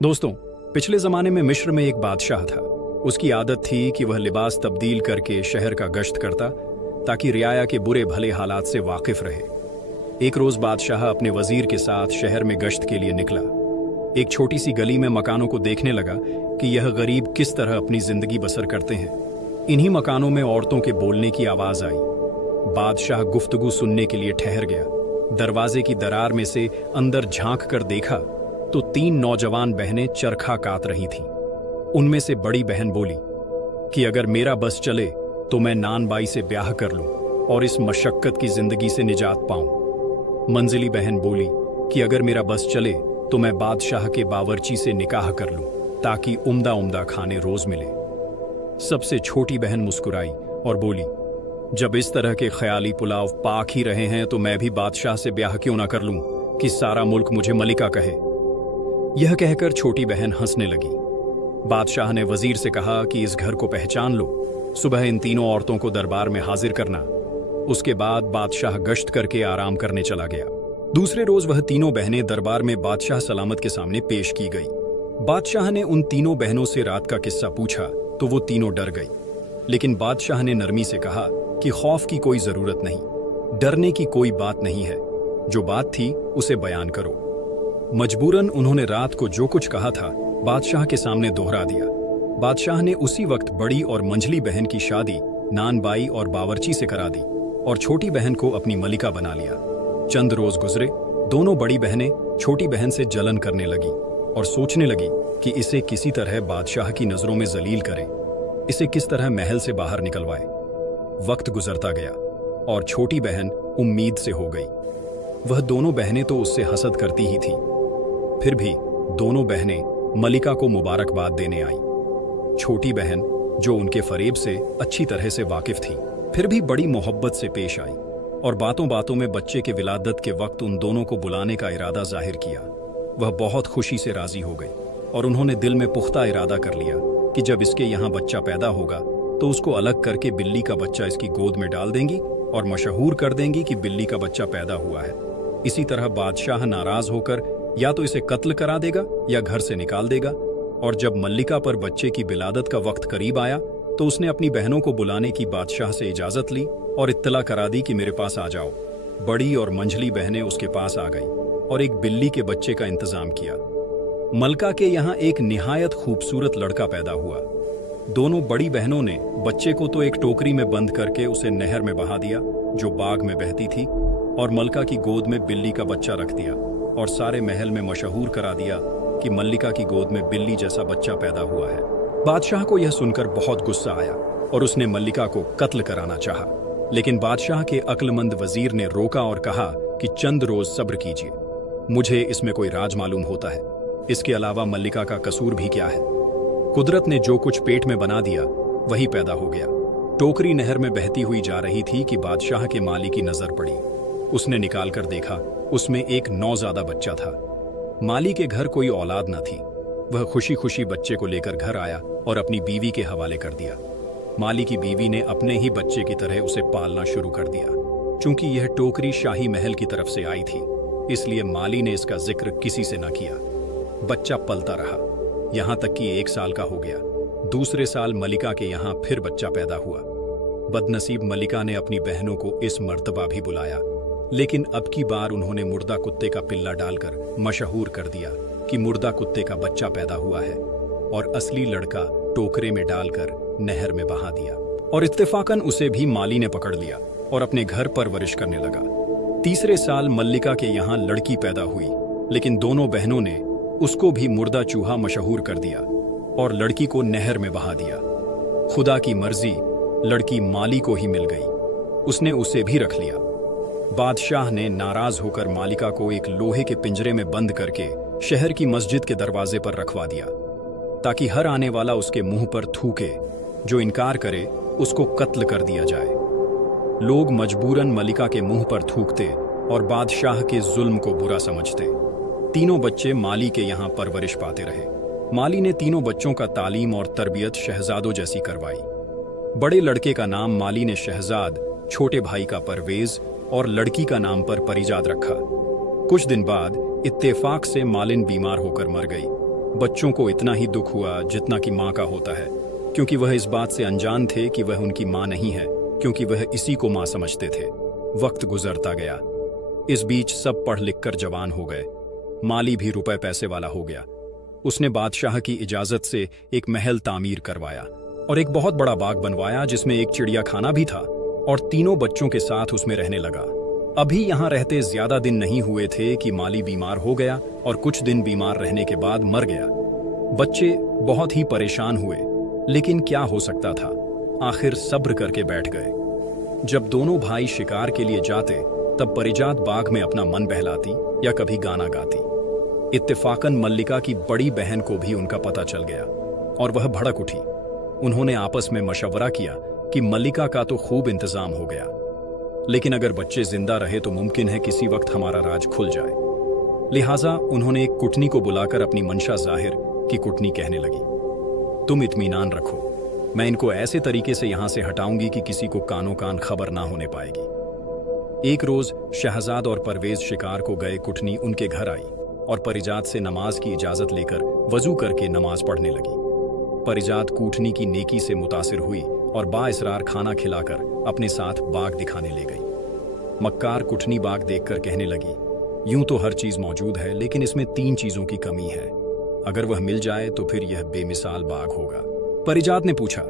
दोस्तों, पिछले जमाने में मिस्र में एक बादशाह था। उसकी आदत थी कि वह लिबास तब्दील करके शहर का गश्त करता ताकि रियाया के बुरे भले हालात से वाकिफ रहे। एक रोज बादशाह अपने वजीर के साथ शहर में गश्त के लिए निकला। एक छोटी सी गली में मकानों को देखने लगा कि यह गरीब किस तरह अपनी जिंदगी बसर करते हैं। इन्हीं मकानों में औरतों के बोलने की आवाज आई। बादशाह गुफ्तगू सुनने के लिए ठहर गया। दरवाजे की दरार में से अंदर झांक कर देखा तो 3 नौजवान बहनें चरखा काट रही थीं। उनमें से बड़ी बहन बोली कि अगर मेरा बस चले तो मैं नानबाई से ब्याह कर लूं और इस मशक्कत की जिंदगी से निजात पाऊं। मंजिली बहन बोली कि अगर मेरा बस चले तो मैं बादशाह के बावर्ची से निकाह कर लूं ताकि उम्दा उम्दा खाने रोज मिले। सबसे छोटी बहन मुस्कुराई और बोली, जब इस तरह के ख्याली पुलाव पाक ही रहे हैं तो मैं भी बादशाह से ब्याह क्यों ना कर लूं कि सारा मुल्क मुझे मलिका कहे। यह कहकर छोटी बहन हंसने लगी। बादशाह ने वजीर से कहा कि इस घर को पहचान लो, सुबह इन तीनों औरतों को दरबार में हाजिर करना। उसके बाद बादशाह गश्त करके आराम करने चला गया। दूसरे रोज वह तीनों बहनें दरबार में बादशाह सलामत के सामने पेश की गई। बादशाह ने उन तीनों बहनों से रात का किस्सा पूछा तो वो तीनों डर गई, लेकिन बादशाह ने नरमी से कहा कि खौफ की कोई जरूरत नहीं, डरने की कोई बात नहीं है, जो बात थी उसे बयान करो। मजबूरन उन्होंने रात को जो कुछ कहा था बादशाह के सामने दोहरा दिया। बादशाह ने उसी वक्त बड़ी और मंझली बहन की शादी नानबाई और बावर्ची से करा दी और छोटी बहन को अपनी मलिका बना लिया। चंद रोज गुजरे, दोनों बड़ी बहनें छोटी बहन से जलन करने लगी और सोचने लगी कि इसे किसी तरह बादशाह की नजरों में जलील करें, इसे किस तरह महल से बाहर निकलवाए। वक्त गुजरता गया और छोटी बहन उम्मीद से हो गई। वह दोनों बहनें तो उससे हसद करती ही थीं। फिर भी दोनों बहनें मलिका को मुबारकबाद देने आईं। छोटी बहन, जो उनके फरेब से अच्छी तरह से वाकिफ थी, फिर भी बड़ी मोहब्बत से पेश आई और बातों बातों में बच्चे के विलादत के वक्त उन दोनों को बुलाने का इरादा जाहिर किया। वह बहुत खुशी से राजी हो गई और उन्होंने दिल में पुख्ता इरादा कर लिया कि जब इसके यहाँ बच्चा पैदा होगा तो उसको अलग करके बिल्ली का बच्चा इसकी गोद में डाल देंगी और मशहूर कर देंगी कि बिल्ली का बच्चा पैदा हुआ है। इसी तरह बादशाह नाराज होकर या तो इसे कत्ल करा देगा या घर से निकाल देगा। और जब मल्लिका पर बच्चे की विलादत का वक्त करीब आया तो उसने अपनी बहनों को बुलाने की बादशाह से इजाजत ली और इत्तला करा दी कि मेरे पास आ जाओ। बड़ी और मंझली बहनें उसके पास आ गईं और एक बिल्ली के बच्चे का इंतजाम किया। मलका के यहाँ एक निहायत खूबसूरत लड़का पैदा हुआ। दोनों बड़ी बहनों ने बच्चे को तो एक टोकरी में बंद करके उसे नहर में बहा दिया जो बाग में बहती थी, और मलका की गोद में बिल्ली का बच्चा रख दिया और सारे महल में मशहूर करा दिया कि मल्लिका की गोद में बिल्ली जैसा बच्चा पैदा हुआ है। बादशाह को यह सुनकर बहुत गुस्सा आया और उसने मल्लिका को कत्ल कराना चाहा, लेकिन बादशाह के अक्लमंद वजीर ने रोका और कहा कि चंद रोज सब्र कीजिए, मुझे इसमें कोई राज मालूम होता है। इसके अलावा मल्लिका का कसूर भी क्या है? कुदरत ने जो कुछ पेट में बना दिया वही पैदा हो गया। टोकरी नहर में बहती हुई जा रही थी कि बादशाह के माली की नजर पड़ी। उसने निकाल कर देखा, उसमें एक नौजादा बच्चा था। माली के घर कोई औलाद न थी। वह खुशी खुशी बच्चे को लेकर घर आया और अपनी बीवी के हवाले कर दिया। माली की बीवी ने अपने ही बच्चे की तरह उसे पालना शुरू कर दिया। चूंकि यह टोकरी शाही महल की तरफ से आई थी, इसलिए माली ने इसका जिक्र किसी से न किया। बच्चा पलता रहा, यहाँ तक कि 1 साल का हो गया। दूसरे साल मलिका के यहाँ फिर बच्चा पैदा हुआ। बदनसीब मलिका ने अपनी बहनों को इस मर्तबा भी बुलाया, लेकिन अब की बार उन्होंने मुर्दा कुत्ते का पिल्ला डालकर मशहूर कर दिया कि मुर्दा कुत्ते का बच्चा पैदा हुआ है, और असली लड़का टोकरे में डालकर नहर में बहा दिया। और इत्तेफाकन उसे भी माली ने पकड़ लिया और अपने घर परवरिश करने लगा। तीसरे साल मल्लिका के यहाँ लड़की पैदा हुई, लेकिन दोनों बहनों ने उसको भी मुर्दा चूहा मशहूर कर दिया और लड़की को नहर में बहा दिया। खुदा की मर्जी, लड़की माली को ही मिल गई। उसने उसे भी रख लिया। बादशाह ने नाराज होकर मालिका को एक लोहे के पिंजरे में बंद करके शहर की मस्जिद के दरवाजे पर रखवा दिया ताकि हर आने वाला उसके मुंह पर थूके। जो इनकार करे उसको कत्ल कर दिया जाए। लोग मजबूरन मलिका के मुंह पर थूकते और बादशाह के जुल्म को बुरा समझते। तीनों बच्चे माली के यहाँ परवरिश पाते रहे। माली ने तीनों बच्चों का तालीम और तरबियत शहजादों जैसी करवाई। बड़े लड़के का नाम माली ने शहजाद, छोटे भाई का परवेज और लड़की का नाम पर परिजाद रखा। कुछ दिन बाद इत्तेफाक से मालिन बीमार होकर मर गई। बच्चों को इतना ही दुख हुआ जितना कि माँ का होता है, क्योंकि वह इस बात से अनजान थे कि वह उनकी माँ नहीं है, क्योंकि वह इसी को माँ समझते थे। वक्त गुजरता गया। इस बीच सब पढ़ लिख कर जवान हो गए। माली भी रुपए पैसे वाला हो गया। उसने बादशाह की इजाजत से एक महल तामीर करवाया और एक बहुत बड़ा बाग बनवाया जिसमें एक चिड़िया खाना भी था, और तीनों बच्चों के साथ उसमें रहने लगा। अभी यहाँ रहते ज्यादा दिन नहीं हुए थे कि माली बीमार हो गया और कुछ दिन बीमार रहने के बाद मर गया। बच्चे बहुत ही परेशान हुए, लेकिन क्या हो सकता था, आखिर सब्र करके बैठ गए। जब दोनों भाई शिकार के लिए जाते तब परिजात बाग में अपना मन बहलाती या कभी गाना गाती। इत्तेफाकन मल्लिका की बड़ी बहन को भी उनका पता चल गया और वह भड़क उठी। उन्होंने आपस में मशवरा किया कि मल्लिका का तो खूब इंतजाम हो गया, लेकिन अगर बच्चे जिंदा रहे तो मुमकिन है किसी वक्त हमारा राज खुल जाए। लिहाजा उन्होंने एक कुटनी को बुलाकर अपनी मंशा जाहिर की। कुटनी कहने लगी, तुम इत्मीनान रखो, मैं इनको ऐसे तरीके से यहां से हटाऊंगी कि किसी को कानों कान खबर ना होने पाएगी। एक रोज शहजाद और परवेज शिकार को गए। कुटनी उनके घर आई और परिजात से नमाज की इजाजत लेकर वजू करके नमाज पढ़ने लगी। परिजात कूटनी की नेकी से मुतासिर हुई और बाइसरार खाना खिलाकर अपने साथ बाग दिखाने ले गई। मक्कार कुटनी बाग देखकर कहने लगी, यूं तो हर चीज मौजूद है, लेकिन इसमें 3 चीजों की कमी है। अगर वह मिल जाए तो फिर यह बेमिसाल बाग होगा। परिजात ने पूछा,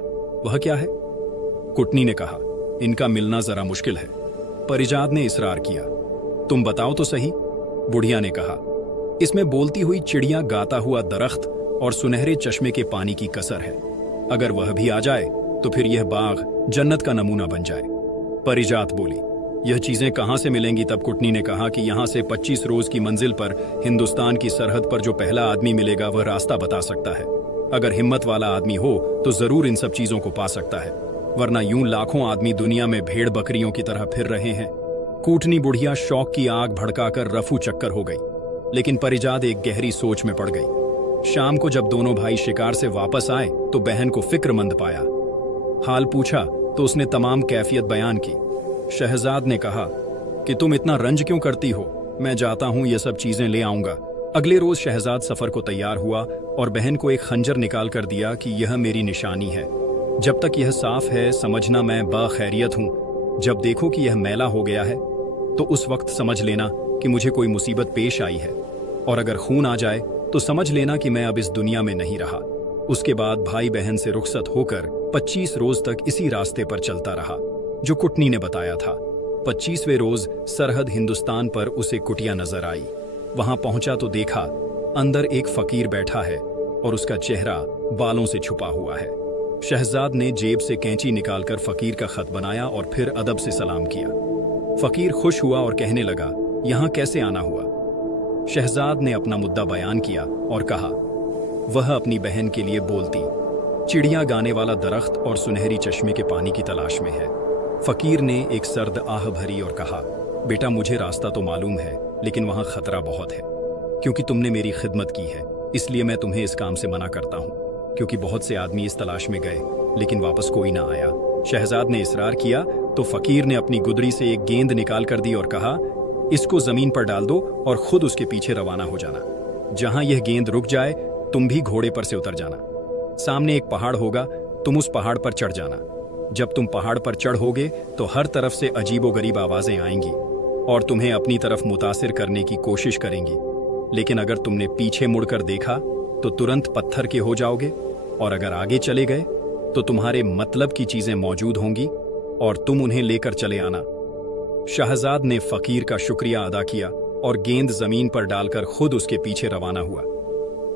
वह क्या है? कुटनी ने कहा, इनका मिलना जरा मुश्किल है। परिजात ने इसरार किया, तुम बताओ तो सही। बुढ़िया ने कहा, इसमें बोलती हुई चिड़िया, गाता हुआ दरख्त और सुनहरे चश्मे के पानी की कसर है। अगर वह भी आ जाए तो फिर यह बाग जन्नत का नमूना बन जाए। परिजात बोली, यह चीजें कहां से मिलेंगी? तब कुटनी ने कहा कि यहां से 25 रोज की मंजिल पर हिंदुस्तान की सरहद पर जो पहला आदमी मिलेगा वह रास्ता बता सकता है। अगर हिम्मत वाला आदमी हो तो जरूर इन सब चीजों को पा सकता है, वरना यूं लाखों आदमी दुनिया में भेड़ बकरियों की तरह फिर रहे हैं। कूटनी बुढ़िया शौक की आग भड़काकर रफू चक्कर हो गई, लेकिन परिजात एक गहरी सोच में पड़ गई। शाम को जब दोनों भाई शिकार से वापस आए तो बहन को फिक्रमंद पाया। हाल पूछा तो उसने तमाम कैफियत बयान की। शहजाद ने कहा कि तुम इतना रंज क्यों करती हो, मैं जाता हूं, ये सब चीजें ले आऊंगा। अगले रोज शहजाद सफर को तैयार हुआ और बहन को एक खंजर निकाल कर दिया कि यह मेरी निशानी है। जब तक यह साफ है समझना मैं बखैरियत हूं, जब देखो कि यह मैला हो गया है तो उस वक्त समझ लेना कि मुझे कोई मुसीबत पेश आई है, और अगर खून आ जाए तो समझ लेना कि मैं अब इस दुनिया में नहीं रहा। उसके बाद भाई बहन से रुखसत होकर 25 रोज तक इसी रास्ते पर चलता रहा जो कुटनी ने बताया था। 25वें रोज सरहद हिंदुस्तान पर उसे कुटिया नजर आई। वहां पहुंचा तो देखा अंदर एक फकीर बैठा है और उसका चेहरा बालों से छुपा हुआ है। शहजाद ने जेब से कैंची निकालकर फकीर का खत बनाया और फिर अदब से सलाम किया। फकीर खुश हुआ और कहने लगा, यहां कैसे आना हुआ? शहजाद ने अपना मुद्दा बयान किया और कहा, वह अपनी बहन के लिए बोलती चिड़िया गाने वाला दरख्त और सुनहरी चश्मे के पानी की तलाश में है। फकीर ने एक सर्द आह भरी और कहा, बेटा मुझे रास्ता तो मालूम है, लेकिन वहां खतरा बहुत है। क्योंकि तुमने मेरी खिदमत की है इसलिए मैं तुम्हें इस काम से मना करता हूँ, क्योंकि बहुत से आदमी इस तलाश में गए लेकिन वापस कोई ना आया। शहजाद ने इसरार किया तो फकीर ने अपनी गुदड़ी से एक गेंद निकाल कर दी और कहा, इसको जमीन पर डाल दो और खुद उसके पीछे रवाना हो जाना। जहां यह गेंद रुक जाए तुम भी घोड़े पर से उतर जाना। सामने एक पहाड़ होगा, तुम उस पहाड़ पर चढ़ जाना। जब तुम पहाड़ पर चढ़ोगे तो हर तरफ से अजीबोगरीब आवाजें आएंगी और तुम्हें अपनी तरफ मुतासिर करने की कोशिश करेंगी, लेकिन अगर तुमने पीछे मुड़कर देखा तो तुरंत पत्थर के हो जाओगे, और अगर आगे चले गए तो तुम्हारे मतलब की चीजें मौजूद होंगी और तुम उन्हें लेकर चले आना। शहजाद ने फकीर का शुक्रिया अदा किया और गेंद जमीन पर डालकर खुद उसके पीछे रवाना हुआ।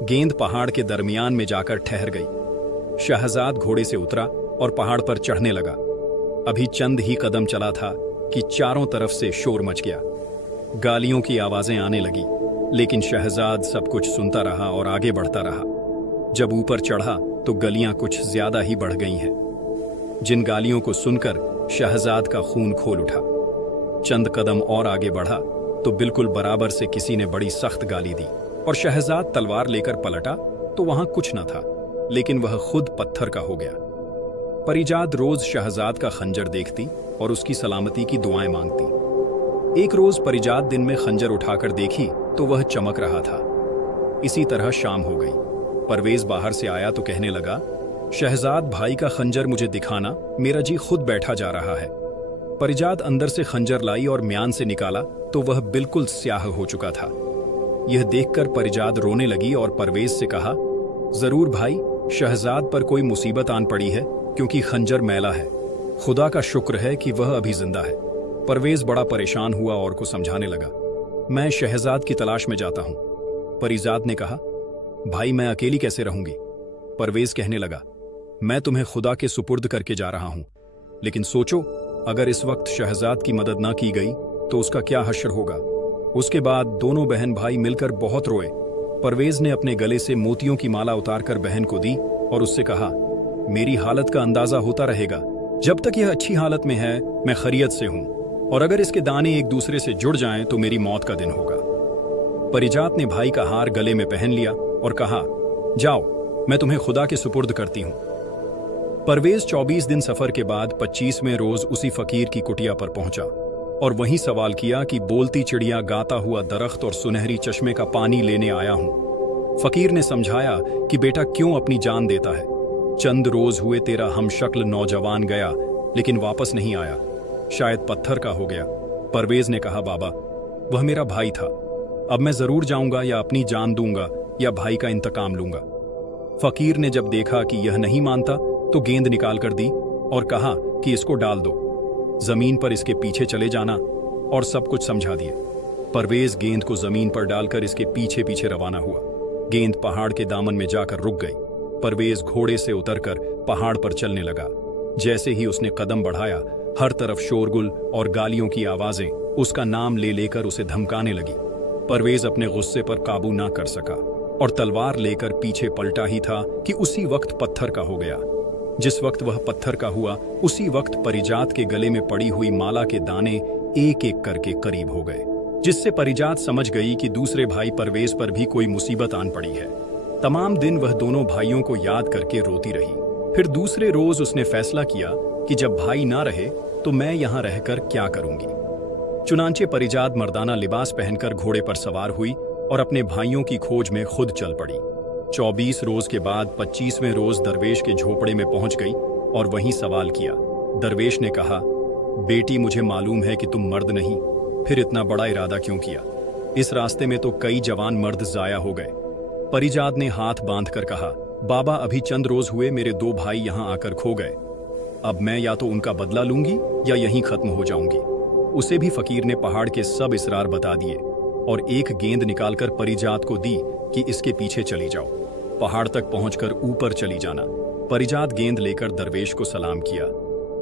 गेंद पहाड़ के दरमियान में जाकर ठहर गई। शहजाद घोड़े से उतरा और पहाड़ पर चढ़ने लगा। अभी चंद ही कदम चला था कि चारों तरफ से शोर मच गया। गालियों की आवाजें आने लगी, लेकिन शहजाद सब कुछ सुनता रहा और आगे बढ़ता रहा। जब ऊपर चढ़ा तो गलियां कुछ ज्यादा ही बढ़ गई हैं। जिन गालियों को सुनकर शहजाद का खून खोल उठा। चंद कदम और आगे बढ़ा तो बिल्कुल बराबर से किसी ने बड़ी सख्त गाली दी और शहजाद तलवार लेकर पलटा तो वहां कुछ न था, लेकिन वह खुद पत्थर का हो गया। परिजात रोज शहजाद का खंजर देखती और उसकी सलामती की दुआएं मांगती। एक रोज परिजात दिन में खंजर उठाकर देखी तो वह चमक रहा था। इसी तरह शाम हो गई। परवेज बाहर से आया तो कहने लगा, शहजाद भाई का खंजर मुझे दिखाना, मेरा जी खुद बैठा जा रहा है। परिजात अंदर से खंजर लाई और म्यान से निकाला तो वह बिल्कुल स्याह हो चुका था। यह देखकर परिजात रोने लगी और परवेज से कहा, जरूर भाई, शहजाद पर कोई मुसीबत आन पड़ी है क्योंकि खंजर मैला है। खुदा का शुक्र है कि वह अभी जिंदा है। परवेज बड़ा परेशान हुआ और को समझाने लगा, मैं शहजाद की तलाश में जाता हूं। परिजात ने कहा, भाई मैं अकेली कैसे रहूंगी? परवेज कहने लगा, मैं तुम्हें खुदा के सुपुर्द करके जा रहा हूं, लेकिन सोचो अगर इस वक्त शहजाद की मदद ना की गई तो उसका क्या हश्र होगा। उसके बाद दोनों बहन भाई मिलकर बहुत रोए। परवेज ने अपने गले से मोतियों की माला उतारकर बहन को दी और उससे कहा, मेरी हालत का अंदाजा होता रहेगा, जब तक यह अच्छी हालत में है मैं खैरियत से हूं, और अगर इसके दाने एक दूसरे से जुड़ जाएं तो मेरी मौत का दिन होगा। परिजात ने भाई का हार गले में पहन लिया और कहा, जाओ मैं तुम्हें खुदा के सुपुर्द करती हूं। परवेज 24 दिन सफर के बाद 25वें रोज उसी फकीर की कुटिया पर पहुंचा और वहीं सवाल किया कि बोलती चिड़िया, गाता हुआ दरख्त और सुनहरी चश्मे का पानी लेने आया हूं। फकीर ने समझाया कि बेटा क्यों अपनी जान देता है, चंद रोज हुए तेरा हमशक्ल नौजवान गया लेकिन वापस नहीं आया, शायद पत्थर का हो गया। परवेज ने कहा, बाबा वह मेरा भाई था, अब मैं जरूर जाऊंगा या अपनी जान दूंगा या भाई का इंतकाम लूंगा। फकीर ने जब देखा कि यह नहीं मानता तो गेंद निकाल कर दी और कहा कि इसको डाल दो, जमीन पर इसके पीछे चले जाना, और सब कुछ समझा दिए। परवेज गेंद को जमीन पर डालकर इसके पीछे पीछे रवाना हुआ। गेंद पहाड़ के दामन में जाकर रुक गई। परवेज घोड़े से उतरकर पहाड़ पर चलने लगा। जैसे ही उसने कदम बढ़ाया, हर तरफ शोरगुल और गालियों की आवाजें उसका नाम ले लेकर उसे धमकाने लगी। परवेज अपने गुस्से पर काबू ना कर सका और तलवार लेकर पीछे पलटा ही था कि उसी वक्त पत्थर का हो गया। जिस वक्त वह पत्थर का हुआ, उसी वक्त परिजात के गले में पड़ी हुई माला के दाने एक एक करके करीब हो गए, जिससे परिजात समझ गई कि दूसरे भाई परवेज पर भी कोई मुसीबत आन पड़ी है। तमाम दिन वह दोनों भाइयों को याद करके रोती रही। फिर दूसरे रोज उसने फैसला किया कि जब भाई ना रहे तो मैं यहाँ रहकर क्या करूंगी। चुनांचे परिजात मर्दाना लिबास पहनकर घोड़े पर सवार हुई और अपने भाइयों की खोज में खुद चल पड़ी। 24 रोज के बाद 25वें रोज दरवेश के झोपड़े में पहुंच गई और वहीं सवाल किया। दरवेश ने कहा, बेटी मुझे मालूम है कि तुम मर्द नहीं, फिर इतना बड़ा इरादा क्यों किया? इस रास्ते में तो कई जवान मर्द जाया हो गए। परिजात ने हाथ बांधकर कहा, बाबा अभी चंद रोज हुए मेरे 2 भाई यहाँ आकर खो गए, अब मैं या तो उनका बदला लूंगी या यहीं खत्म हो जाऊंगी। उसे भी फकीर ने पहाड़ के सब इसरार बता दिए और एक गेंद निकालकर परिजात को दी कि इसके पीछे चली जाओ, पहाड़ तक पहुंचकर ऊपर चली जाना। परिजात गेंद लेकर दरवेश को सलाम किया,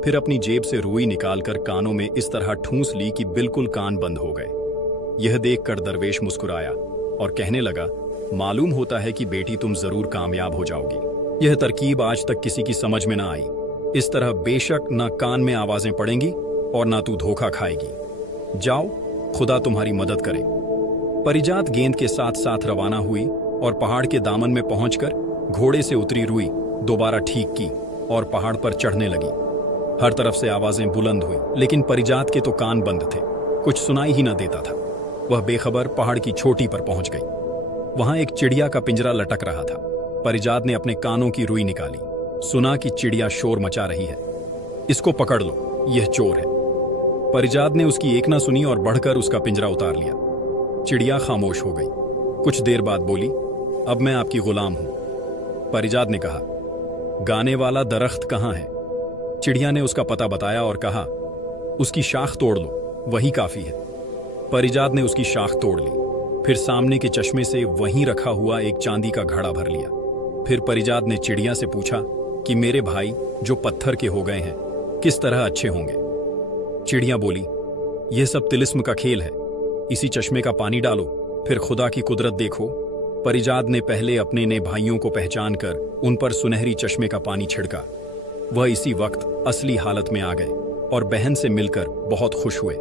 फिर अपनी जेब से रुई निकालकर कानों में इस तरह ठूंस ली कि बिल्कुल कान बंद हो गए। यह देखकर दरवेश मुस्कुराया और कहने लगा, मालूम होता है कि बेटी तुम जरूर कामयाब हो जाओगी। यह तरकीब आज तक किसी की समझ में ना आई। इस तरह बेशक ना कान में आवाजें पड़ेंगी और ना तू धोखा खाएगी। जाओ, खुदा तुम्हारी मदद करे। परिजात गेंद के साथ साथ रवाना हुई और पहाड़ के दामन में पहुंचकर घोड़े से उतरी रुई दोबारा ठीक की और पहाड़ पर चढ़ने लगी। हर तरफ से आवाजें बुलंद हुई, लेकिन परिजात के तो कान बंद थे, कुछ सुनाई ही न देता था। वह बेखबर पहाड़ की चोटी पर पहुंच गई। वहां एक चिड़िया का पिंजरा लटक रहा था। परिजात ने अपने कानों की रुई निकाली, सुना कि चिड़िया शोर मचा रही है। इसको पकड़ लो, यह चोर है। परिजात ने उसकी एक ना सुनी और बढ़कर उसका पिंजरा उतार लिया। चिड़िया खामोश हो गई। कुछ देर बाद बोली, अब मैं आपकी गुलाम हूं। परिजात ने कहा, गाने वाला दरख्त कहां है? चिड़िया ने उसका पता बताया और कहा, उसकी शाख तोड़ लो, वही काफी है। परिजात ने उसकी शाख तोड़ ली, फिर सामने के चश्मे से वहीं रखा हुआ एक चांदी का घड़ा भर लिया। फिर परिजात ने चिड़िया से पूछा कि मेरे भाई जो पत्थर के हो गए हैं किस तरह अच्छे होंगे? चिड़िया बोली, यह सब तिलिस्म का खेल है, इसी चश्मे का पानी डालो, फिर खुदा की कुदरत देखो। परिजात ने पहले अपने ने भाइयों को पहचान कर उन पर सुनहरी चश्मे का पानी छिड़का। वह इसी वक्त असली हालत में आ गए और बहन से मिलकर बहुत खुश हुए।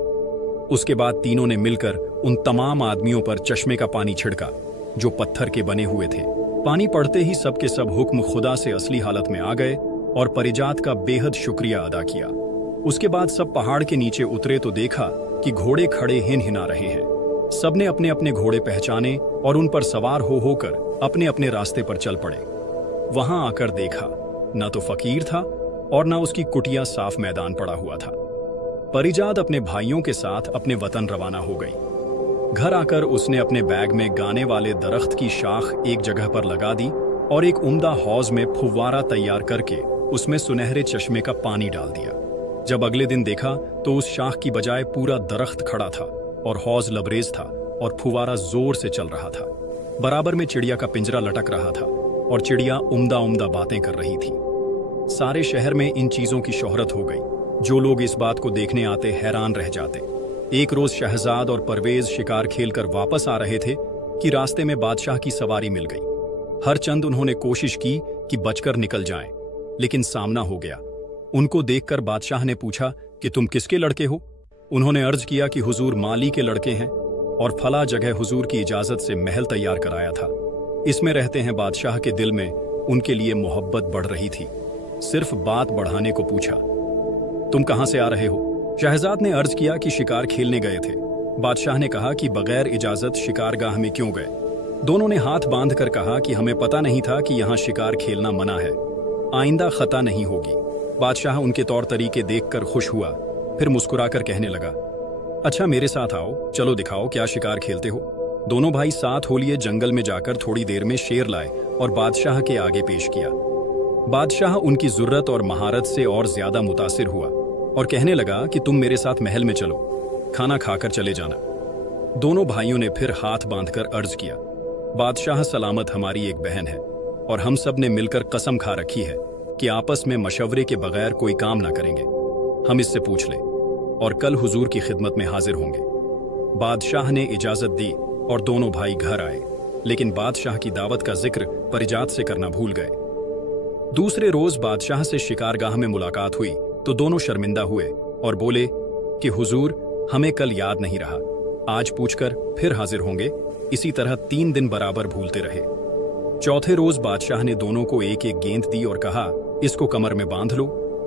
उसके बाद तीनों ने मिलकर उन तमाम आदमियों पर चश्मे का पानी छिड़का जो पत्थर के बने हुए थे। पानी पड़ते ही सब के सब हुक्म खुदा से असली हालत में आ गए और परिजात का बेहद शुक्रिया अदा किया। उसके बाद सब पहाड़ के नीचे उतरे तो देखा कि घोड़े खड़े हिन हिना रहे हैं। सबने अपने अपने घोड़े पहचाने और उन पर सवार हो होकर अपने अपने रास्ते पर चल पड़े। वहां आकर देखा, न तो फकीर था और न उसकी कुटिया साफ मैदान पड़ा हुआ था। परिजात अपने भाइयों के साथ अपने वतन रवाना हो गई। घर आकर उसने अपने बैग में गाने वाले दरख्त की शाख एक जगह पर लगा दी और एक उम्दा हौज में फुव्वारा तैयार करके उसमें सुनहरे चश्मे का पानी डाल दिया। जब अगले दिन देखा तो उस शाख की बजाय पूरा दरख्त खड़ा था और हौज लबरेज था और फुव्वारा जोर से चल रहा था। बराबर में चिड़िया का पिंजरा लटक रहा था और चिड़िया उम्दा उम्दा बातें कर रही थी। सारे शहर में इन चीजों की शोहरत हो गई। जो लोग इस बात को देखने आते हैरान रह जाते। एक रोज शहजाद और परवेज शिकार खेलकर वापस आ रहे थे कि रास्ते में बादशाह की सवारी मिल गई। हर चंद उन्होंने कोशिश की कि बचकर निकल जाएं, लेकिन सामना हो गया। उनको देखकर बादशाह ने पूछा कि तुम किसके लड़के हो? उन्होंने अर्ज किया कि हुजूर माली के लड़के हैं और फला जगह हुजूर की इजाजत से महल तैयार कराया था। इसमें रहते हैं। बादशाह के दिल में उनके लिए मोहब्बत बढ़ रही थी। सिर्फ बात बढ़ाने को पूछा, तुम कहां से आ रहे हो? शहजाद ने अर्ज किया कि शिकार खेलने गए थे। बादशाह ने कहा कि बगैर इजाजत शिकारगाह में क्यों गए? दोनों ने हाथ बांधकर कहा कि हमें पता नहीं था कि यहाँ शिकार खेलना मना है, आइंदा खता नहीं होगी। बादशाह उनके तौर तरीके देखकर खुश हुआ, फिर मुस्कुराकर कहने लगा, अच्छा मेरे साथ आओ, चलो दिखाओ क्या शिकार खेलते हो। दोनों भाई साथ हो लिए जंगल में जाकर थोड़ी देर में शेर लाए और बादशाह के आगे पेश किया। बादशाह उनकी जुर्रत और महारत से और ज्यादा मुतासिर हुआ और कहने लगा कि तुम मेरे साथ महल में चलो, खाना खाकर चले जाना। दोनों भाइयों ने फिर हाथ बांधकर अर्ज किया, बादशाह सलामत हमारी एक बहन है और हम सब ने मिलकर कसम खा रखी है कि आपस में मशवरे के बगैर कोई काम ना करेंगे। हम इससे पूछ लें और कल हुजूर की खिदमत में हाजिर होंगे। बादशाह ने इजाजत दी और दोनों भाई घर आए, लेकिन बादशाह की दावत का जिक्र परिजात से करना भूल गए। दूसरे रोज बादशाह से शिकारगाह में मुलाकात हुई तो दोनों शर्मिंदा हुए और बोले कि हुजूर हमें कल याद नहीं रहा, आज पूछकर फिर हाजिर होंगे। इसी तरह 3 दिन बराबर भूलते रहे। चौथे रोज बादशाह ने दोनों को एक एक गेंद दी और कहा, इसको कमर में बांध लो,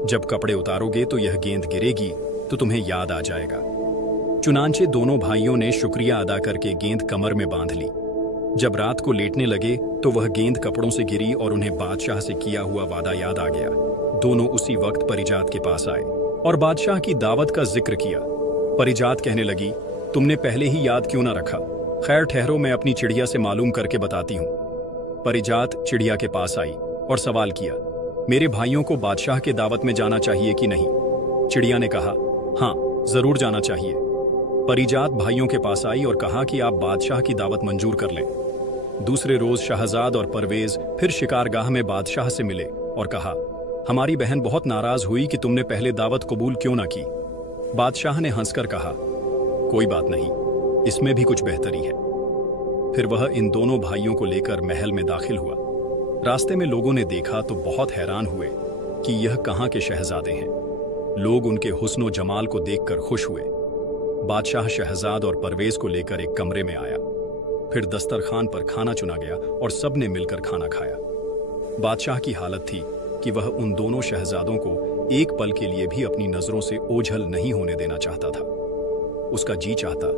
जब कपड़े उतारोगे तो यह गेंद गिरेगी तो तुम्हें याद आ जाएगा। चुनांचे दोनों भाइयों ने शुक्रिया अदा करके गेंद कमर में बांध ली। जब रात को लेटने लगे तो वह गेंद कपड़ों से गिरी और उन्हें बादशाह से किया हुआ वादा याद आ गया। दोनों उसी वक्त परिजात के पास आए और बादशाह की दावत का जिक्र किया। परिजात कहने लगी, तुमने पहले ही याद क्यों ना रखा? खैर ठहरो, मैं अपनी चिड़िया से मालूम करके बताती हूँ। परिजात चिड़िया के पास आई और सवाल किया, मेरे भाइयों को बादशाह के दावत में जाना चाहिए कि नहीं? चिड़िया ने कहा, हाँ जरूर जाना चाहिए। परिजात भाइयों के पास आई और कहा कि आप बादशाह की दावत मंजूर कर लें। दूसरे रोज शहजाद और परवेज फिर शिकारगाह में बादशाह से मिले और कहा, हमारी बहन बहुत नाराज हुई कि तुमने पहले दावत कबूल क्यों ना की। बादशाह ने हंसकर कहा, कोई बात नहीं, इसमें भी कुछ बेहतरी है। फिर वह इन दोनों भाइयों को लेकर महल में दाखिल हुआ। रास्ते में लोगों ने देखा तो बहुत हैरान हुए कि यह कहाँ के शहजादे हैं। लोग उनके हुस्न व जमाल को देखकर खुश हुए। बादशाह शहजाद और परवेज को लेकर एक कमरे में आया। फिर दस्तरखान पर खाना चुना गया और सबने मिलकर खाना खाया। बादशाह की हालत थी कि वह उन दोनों शहजादों को एक पल के लिए भी अपनी नजरों से ओझल नहीं होने देना चाहता था। उसका जी चाहता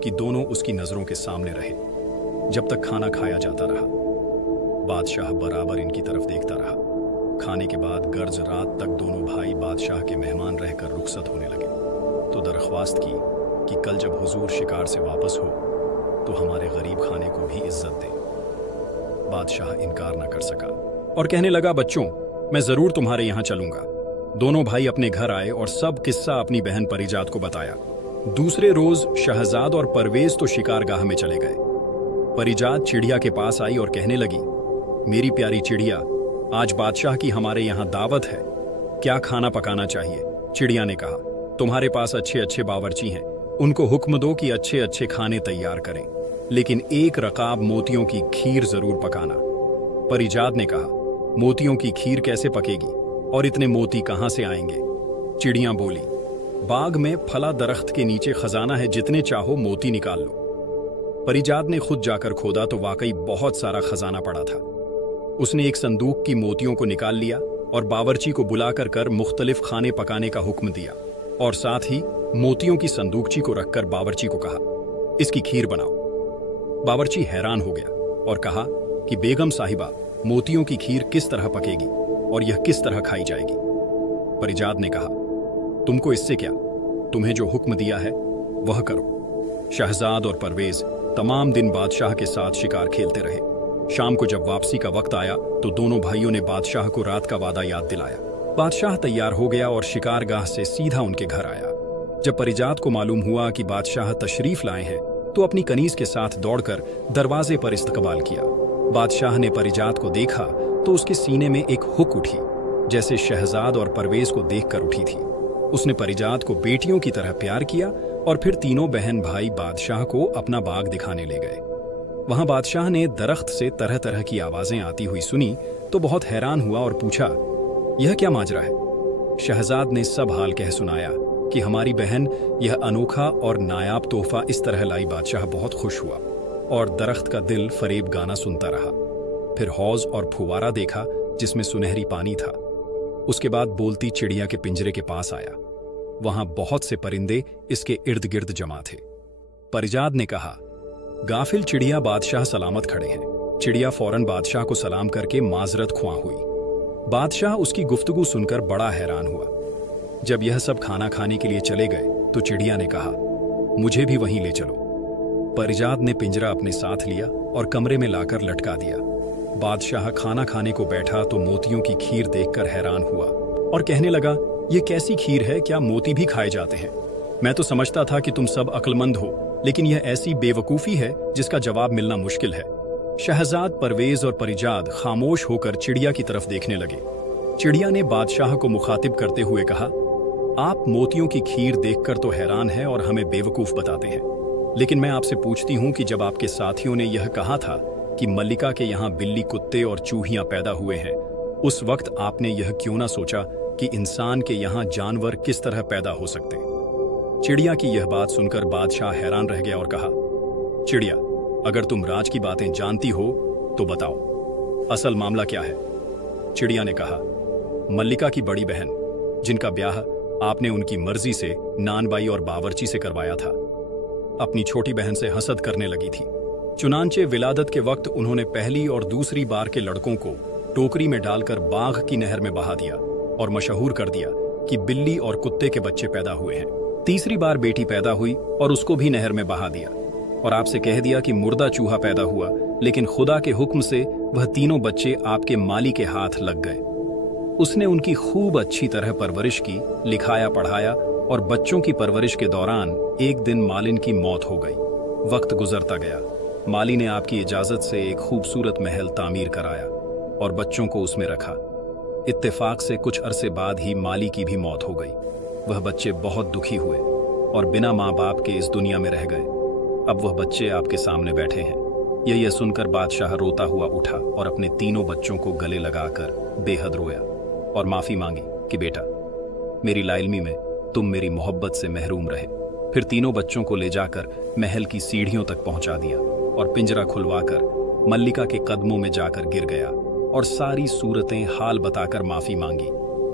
कि दोनों उसकी नजरों के सामने रहे जब तक खाना खाया जाता रहा। बादशाह बराबर इनकी तरफ देखता रहा। खाने के बाद गर्ज रात तक दोनों भाई बादशाह के मेहमान रहकर रुखसत होने लगे तो दरख्वास्त की कि कल जब हुजूर शिकार से वापस हो तो हमारे गरीब खाने को भी इज्जत दे। बादशाह इनकार न कर सका और कहने लगा, बच्चों मैं जरूर तुम्हारे यहाँ चलूंगा। दोनों भाई अपने घर आए और सब किस्सा अपनी बहन परिजात को बताया। दूसरे रोज शहजाद और परवेज तो शिकारगाह में चले गए। परिजात चिड़िया के पास आई और कहने लगी, मेरी प्यारी चिड़िया, आज बादशाह की हमारे यहाँ दावत है, क्या खाना पकाना चाहिए? चिड़िया ने कहा, तुम्हारे पास अच्छे अच्छे बावर्ची हैं, उनको हुक्म दो कि अच्छे अच्छे खाने तैयार करें, लेकिन एक रकाब मोतियों की खीर जरूर पकाना। परिजात ने कहा, मोतियों की खीर कैसे पकेगी और इतने मोती कहाँ से आएंगे? चिड़िया बोली, बाग में फला दरख्त के नीचे खजाना है, जितने चाहो मोती निकाल लो। परिजात ने खुद जाकर खोदा तो वाकई बहुत सारा खजाना पड़ा था। उसने एक संदूक की मोतियों को निकाल लिया और बावर्ची को बुलाकर कर मुख्तलिफ खाने पकाने का हुक्म दिया और साथ ही मोतियों की संदूकची को रखकर बावर्ची को कहा, इसकी खीर बनाओ। बावर्ची हैरान हो गया और कहा कि बेगम साहिबा, मोतियों की खीर किस तरह पकेगी और यह किस तरह खाई जाएगी? परिजाद ने कहा, तुमको इससे क्या, तुम्हें जो हुक्म दिया है वह करो। शहजाद और परवेज तमाम दिन बादशाह के साथ शिकार खेलते रहे। शाम को जब वापसी का वक्त आया तो दोनों भाइयों ने बादशाह को रात का वादा याद दिलाया। बादशाह तैयार हो गया और शिकारगाह से सीधा उनके घर आया। जब परिजाद को मालूम हुआ कि बादशाह तशरीफ लाए हैं तो अपनी कनीज के साथ दौड़कर दरवाजे पर इस्तकबाल किया। बादशाह ने परिजाद को देखा तो उसके सीने में एक हुक उठी, जैसे शहजाद और परवेज को देखकर उठी थी। उसने परिजाद को बेटियों की तरह प्यार किया और फिर तीनों बहन भाई बादशाह को अपना बाग दिखाने ले गए। वहां बादशाह ने दरख्त से तरह तरह की आवाजें आती हुई सुनी तो बहुत हैरान हुआ और पूछा, यह क्या माजरा है? शहजाद ने सब हाल कह सुनाया कि हमारी बहन यह अनोखा और नायाब तोहफा इस तरह लाई। बादशाह बहुत खुश हुआ और दरख्त का दिल फरेब गाना सुनता रहा। फिर हौज और फुवारा देखा जिसमें सुनहरी पानी था। उसके बाद बोलती चिड़िया के पिंजरे के पास आया। वहां बहुत से परिंदे इसके इर्द गिर्द जमा थे। परिजाद ने कहा, गाफिल चिड़िया, बादशाह सलामत खड़े हैं। चिड़िया फौरन बादशाह को सलाम करके माजरत ख्वां हुई। बादशाह उसकी गुफ्तगू सुनकर बड़ा हैरान हुआ। जब यह सब खाना खाने के लिए चले गए तो चिड़िया ने कहा, मुझे भी वहीं ले चलो। परिजाद ने पिंजरा अपने साथ लिया और कमरे में लाकर लटका दिया। बादशाह खाना खाने को बैठा तो मोतियों की खीर देखकर हैरान हुआ और कहने लगा, ये कैसी खीर है? क्या मोती भी खाए जाते हैं? मैं तो समझता था कि तुम सब अक्लमंद हो, लेकिन यह ऐसी बेवकूफी है जिसका जवाब मिलना मुश्किल है। शहजाद, परवेज और परिजाद खामोश होकर चिड़िया की तरफ देखने लगे। चिड़िया ने बादशाह को मुखातिब करते हुए कहा, आप मोतियों की खीर देखकर तो हैरान हैं और हमें बेवकूफ बताते हैं, लेकिन मैं आपसे पूछती हूं कि जब आपके साथियों ने यह कहा था कि मल्लिका के यहाँ बिल्ली, कुत्ते और चूहियां पैदा हुए हैं, उस वक्त आपने यह क्यों ना सोचा कि इंसान के यहाँ जानवर किस तरह पैदा हो सकते? चिड़िया की यह बात सुनकर बादशाह हैरान रह गया और कहा, चिड़िया, अगर तुम राज की बातें जानती हो तो बताओ, असल मामला क्या है? चिड़िया ने कहा, मल्लिका की बड़ी बहन, जिनका ब्याह आपने उनकी मर्जी से नानबाई और बावर्ची से करवाया था, अपनी छोटी बहन से हसद करने लगी थी। चुनांचे विलादत के वक्त उन्होंने पहली और दूसरी बार के लड़कों को टोकरी में डालकर बाघ की नहर में बहा दिया और मशहूर कर दिया कि बिल्ली और कुत्ते के बच्चे पैदा हुए हैं। तीसरी बार बेटी पैदा हुई और उसको भी नहर में बहा दिया और आपसे कह दिया कि मुर्दा चूहा पैदा हुआ, लेकिन खुदा के हुक्म से वह तीनों बच्चे आपके माली के हाथ लग गए। उसने उनकी खूब अच्छी तरह परवरिश की, लिखाया पढ़ाया, और बच्चों की परवरिश के दौरान एक दिन मालिन की मौत हो गई। वक्त गुजरता गया। माली ने आपकी इजाजत से एक खूबसूरत महल तामीर कराया और बच्चों को उसमें रखा। इत्तेफाक से कुछ अरसे बाद ही माली की भी मौत हो गई। वह बच्चे बहुत दुखी हुए और बिना माँ बाप के इस दुनिया में रह गए। अब वह बच्चे आपके सामने बैठे हैं। यह सुनकर बादशाह रोता हुआ उठा और अपने तीनों बच्चों को गले लगाकर बेहद रोया और माफी मांगी कि बेटा, मेरी लाइल्मी में तुम मेरी मोहब्बत से महरूम रहे। फिर तीनों बच्चों को ले जाकर महल की सीढ़ियों तक पहुंचा दिया और पिंजरा खुलवाकर मल्लिका के कदमों में जाकर गिर गया और सारी सूरतें हाल बताकर माफी मांगी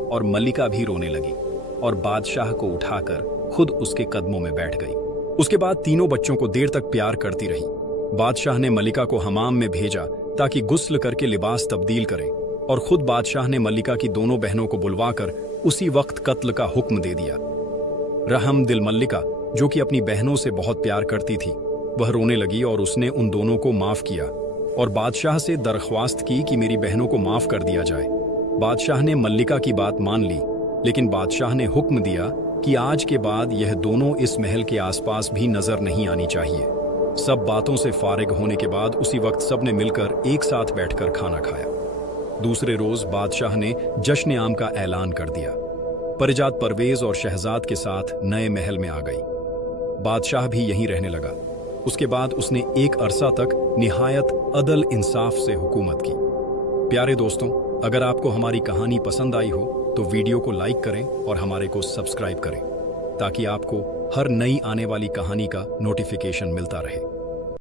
और मल्लिका भी रोने लगी और बादशाह को उठाकर खुद उसके कदमों में बैठ गई। उसके बाद तीनों बच्चों को देर तक प्यार करती रही। बादशाह ने मल्लिका को हमाम में भेजा ताकि गुस्ल करके लिबास तब्दील करे और खुद बादशाह ने मल्लिका की दोनों बहनों को बुलवाकर उसी वक्त कत्ल का हुक्म दे दिया। रहम दिल मल्लिका, जो कि अपनी बहनों से बहुत प्यार करती थी, वह रोने लगी और उसने उन दोनों को माफ किया और बादशाह से दरख्वास्त की कि मेरी बहनों को माफ कर दिया जाए। बादशाह ने मल्लिका की बात मान ली, लेकिन बादशाह ने हुक्म दिया कि आज के बाद यह दोनों इस महल के आसपास भी नजर नहीं आनी चाहिए। सब बातों से फारिग होने के बाद उसी वक्त सबने मिलकर एक साथ बैठकर खाना खाया। दूसरे रोज बादशाह ने जश्न आम का ऐलान कर दिया। परिजाद परवेज और शहजाद के साथ नए महल में आ गई। बादशाह भी यहीं रहने लगा। उसके बाद उसने एक अरसा तक निहायत अदल इंसाफ से हुकूमत की। प्यारे दोस्तों, अगर आपको हमारी कहानी पसंद आई हो तो वीडियो को लाइक करें और हमारे को सब्सक्राइब करें ताकि आपको हर नई आने वाली कहानी का नोटिफिकेशन मिलता रहे।